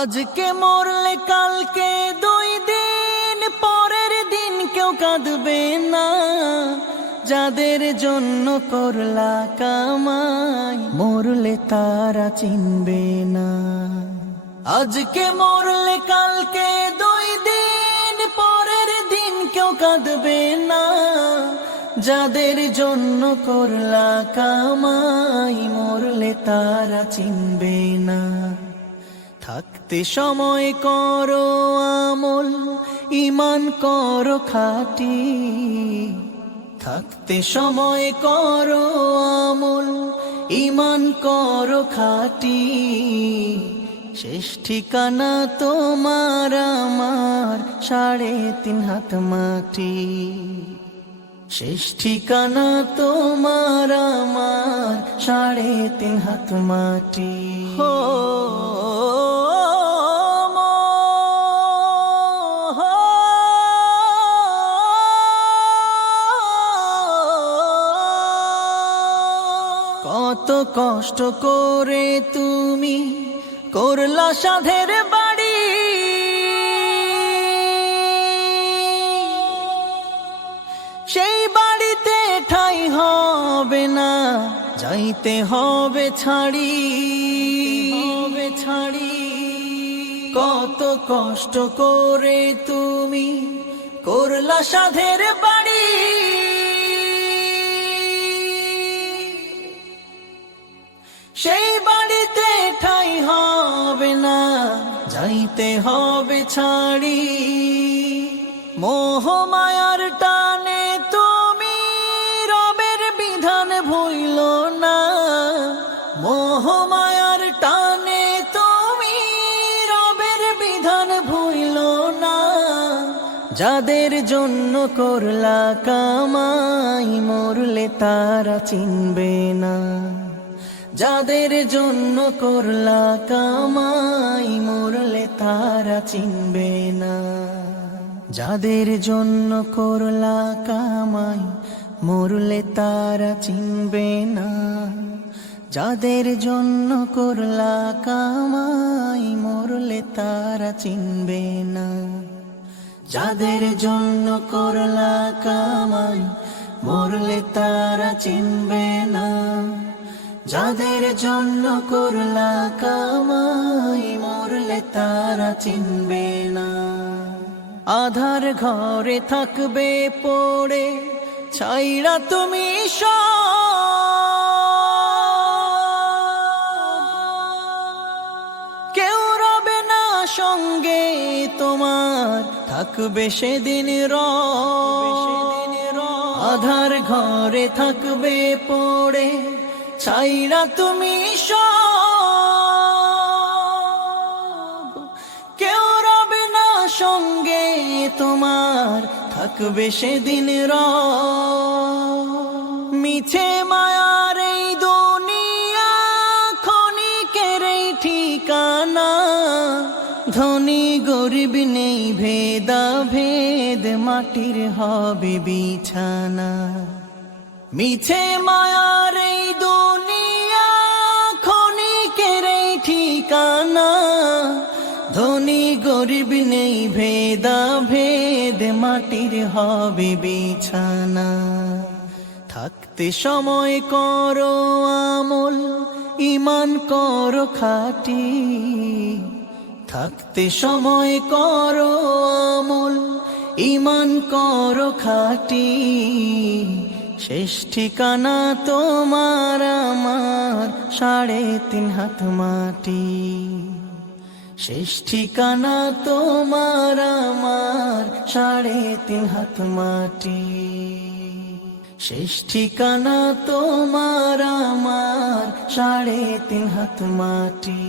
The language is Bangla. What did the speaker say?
আজকে মরলে কালকে 2 দিন পরের দিন কেউ কাঁদবে না। যাদের জন্য করলা কামাই মরলে তারা চিনবে না। আজকে মরলে কালকে 2 দিন পরের দিন কেউ কাঁদবে না। যাদের জন্য করলা কামাই মরলে তারা চিনবে না। থাকতে সময় করো আমল, ঈমান করো খাঁটি। থাকতে সময় করো আমল, ঈমান করো খাঁটি। শেষ ঠিকানা তোমার আমার 3.5 হাত মাটি। শেষ ঠিকানা তোমার আমার 3.5 হাত মাটি। কত কষ্ট করে তুমি করলা সাধের বাড়ি। সেই বাড়িতে ঠাঁই হবে না, যাইতে হবে ছাড়ি। কত কষ্ট করে তুমি করলা সাধের বাড়ি। সেই বাড়িতে ঠাঁই হবে না, যাইতে হবে ছাড়ি। মোহ মায়ার টানে তুমি রবের বিধান ভুইল না। মোহ মায়ার টানে তুমি রবের বিধান ভুইল না। যাদের জন্য করলা কামাই মরলে তারা চিনবে না। যাদের জন্য করলা কামাই মরলে তারা চিনবে না। যাদের জন্য করলা কামাই মরলে তারা চিনবে না। যাদের জন্য করলা কামাই মরলে তারা চিনবে না। যাদের জন্য করলা কামাই মরলে তারা চিনবে না। যাদের জন্য করলা কামাই মরলে তারা চিনবে না। আধার ঘরে থাকবে পড়ে ছাইরা তুমি কেউ রবে না সঙ্গে তোমার, থাকবে সেদিন আধার ঘরে থাকবে পড়ে ছাইরা তুমি কেউ রবে না সঙ্গে তোমার, থাকবে সেদিন মিছে মায়ার এই দুনিয়া ক্ষণিকের এই ঠিকানা। ধনী গরিব নেই ভেদা ভেদ, মাটির হবে বিছানা। মিছে মায়ার এই দুনিয়া ক্ষণিকের এই ঠিকানা। ধনী গরিব নেই ভেদা ভেদ, মাটির হবে বিছানা। থাকতে সময় করো আমল, ঈমান করো খাঁটি। থাকতে সময় করো আমল, ঈমান করো খাঁটি। শেষ ঠিকানা তোমার আমার 3.5 হাত মাটি। শেষ ঠিকানা তোমার আমার 3.5 হাত মাটি। শেষ ঠিকানা তোমার আমার 3.5 হাত মাটি।